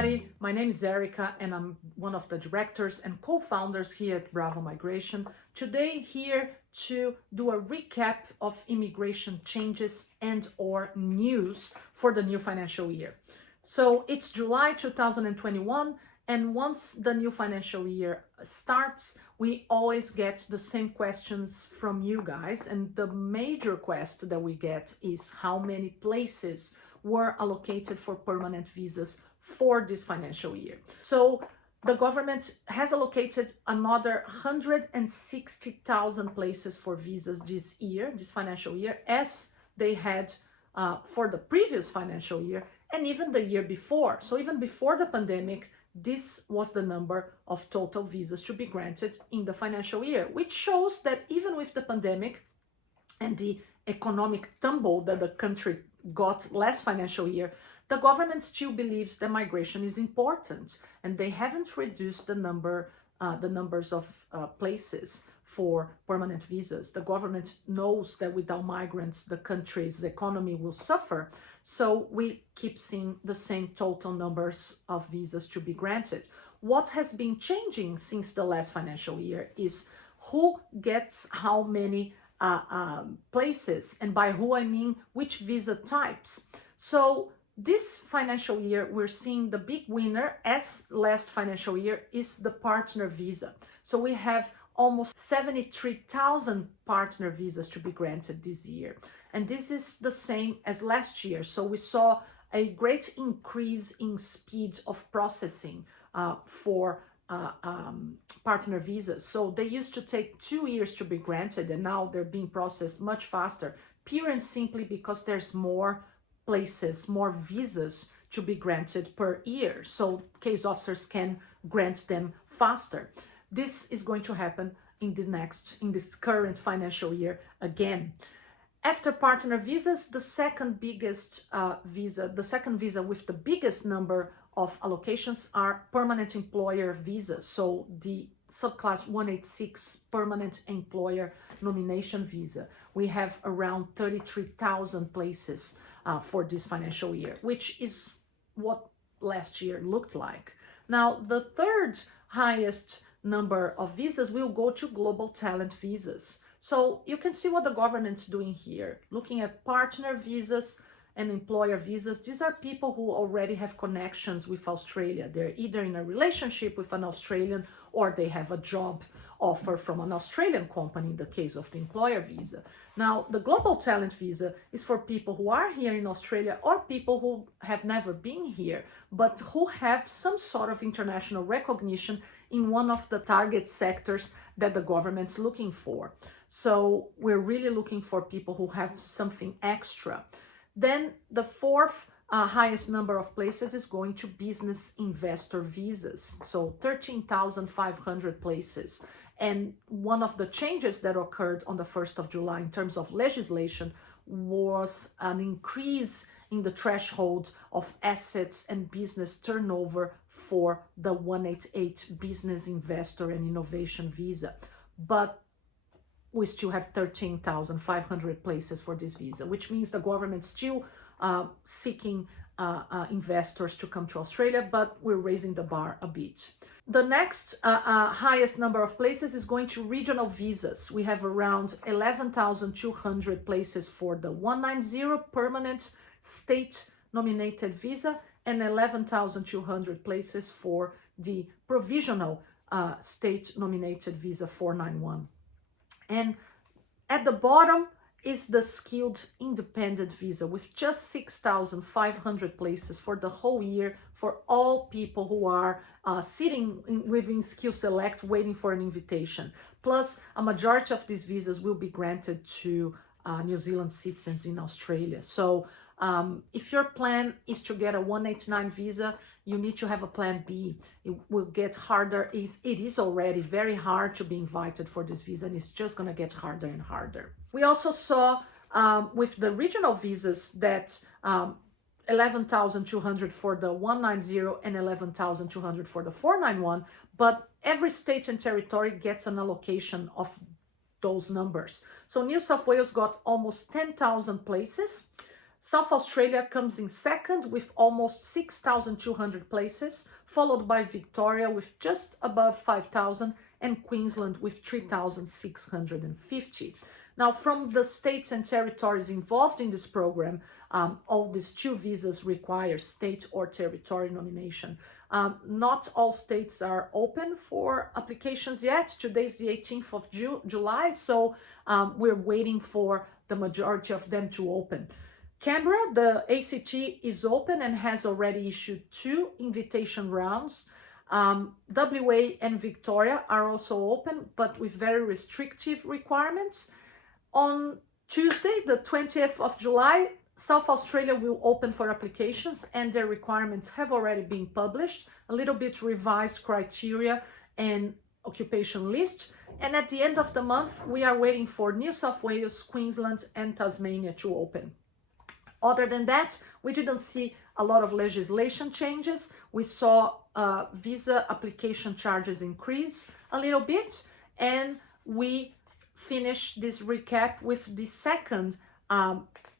everybody. My name is Erica and I'm one of the directors and co-founders here at Bravo Migration. Today here to do a recap of immigration changes and or news for the new financial year. So it's July 2021, and once the new financial year starts, we always get the same questions from you guys, and the major question that we get is how many places were allocated for permanent visas for this financial year. So the government has allocated another 160,000 places for visas this year, this financial year, as they had for the previous financial year and even the year before. So even before the pandemic, this was the number of total visas to be granted in the financial year, which shows that even with the pandemic and the economic tumble that the country got last financial year, the government still believes that migration is important, and they haven't reduced the numbers of places for permanent visas. The government knows that without migrants, the country's economy will suffer. So we keep seeing the same total numbers of visas to be granted. What has been changing since the last financial year is who gets how many places, and by who I mean which visa types. So this financial year, we're seeing the big winner, as last financial year, is the partner visa. So we have almost 73,000 partner visas to be granted this year. And this is the same as last year. So we saw a great increase in speed of processing for partner visas. So they used to take 2 years to be granted, and now they're being processed much faster, pure and simply because there's more places, more visas to be granted per year. So case officers can grant them faster. This is going to happen in this current financial year again. After partner visas, the second visa with the biggest number of allocations are permanent employer visas. So the subclass 186 permanent employer nomination visa. We have around 33,000 places for this financial year, which is what last year looked like. Now, the third highest number of visas will go to global talent visas. So you can see what the government's doing here, looking at partner visas and employer visas. These are people who already have connections with Australia. They're either in a relationship with an Australian or they have a job offer from an Australian company in the case of the employer visa. Now, the global talent visa is for people who are here in Australia or people who have never been here, but who have some sort of international recognition in one of the target sectors that the government's looking for. So we're really looking for people who have something extra. Then the fourth highest number of places is going to business investor visas. So 13,500 places. And one of the changes that occurred on the 1st of July in terms of legislation was an increase in the threshold of assets and business turnover for the 188 business investor and innovation visa. But we still have 13,500 places for this visa, which means the government's still seeking investors to come to Australia, but we're raising the bar a bit. The next highest number of places is going to regional visas. We have around 11,200 places for the 190 permanent state nominated visa and 11,200 places for the provisional state nominated visa 491. And at the bottom is the skilled independent visa with just 6,500 places for the whole year for all people who are sitting within Skill Select waiting for an invitation. Plus, a majority of these visas will be granted to New Zealand citizens in Australia. So if your plan is to get a 189 visa, you need to have a plan B. It will get harder. It is already very hard to be invited for this visa, and it's just going to get harder and harder. We also saw with the regional visas that 11,200 for the 190 and 11,200 for the 491, but every state and territory gets an allocation of those numbers. So New South Wales got almost 10,000 places. South Australia comes in second with almost 6,200 places, followed by Victoria with just above 5,000 and Queensland with 3,650. Now, from the states and territories involved in this program, all these 2 visas require state or territory nomination. Not all states are open for applications yet. Today's the 18th of July, so we're waiting for the majority of them to open. Canberra, the ACT is open and has already issued 2 invitation rounds. WA and Victoria are also open, but with very restrictive requirements. On Tuesday, the 20th of July, South Australia will open for applications and their requirements have already been published, a little bit revised criteria and occupation list. And at the end of the month, we are waiting for New South Wales, Queensland and Tasmania to open. Other than that, we didn't see a lot of legislation changes. We saw visa application charges increase a little bit, and we finished this recap with the second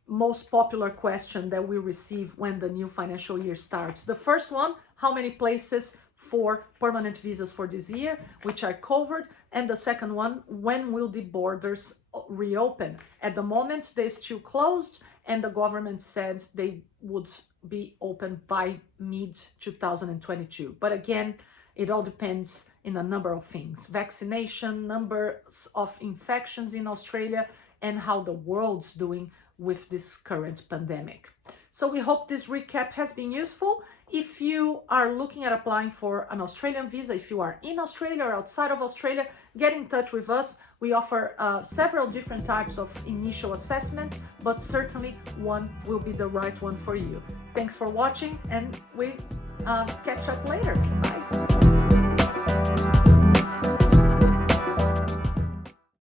most popular question that we receive when the new financial year starts. The first one, how many places for permanent visas for this year, which are covered, and the second one, when will the borders reopen? At the moment, they're still closed, and the government said they would be open by mid-2022. But again, it all depends in a number of things: vaccination, numbers of infections in Australia, and how the world's doing with this current pandemic. So we hope this recap has been useful. If you are looking at applying for an Australian visa, if you are in Australia or outside of Australia, get in touch with us. We offer several different types of initial assessments, but certainly one will be the right one for you. Thanks for watching, and we catch up later. Bye.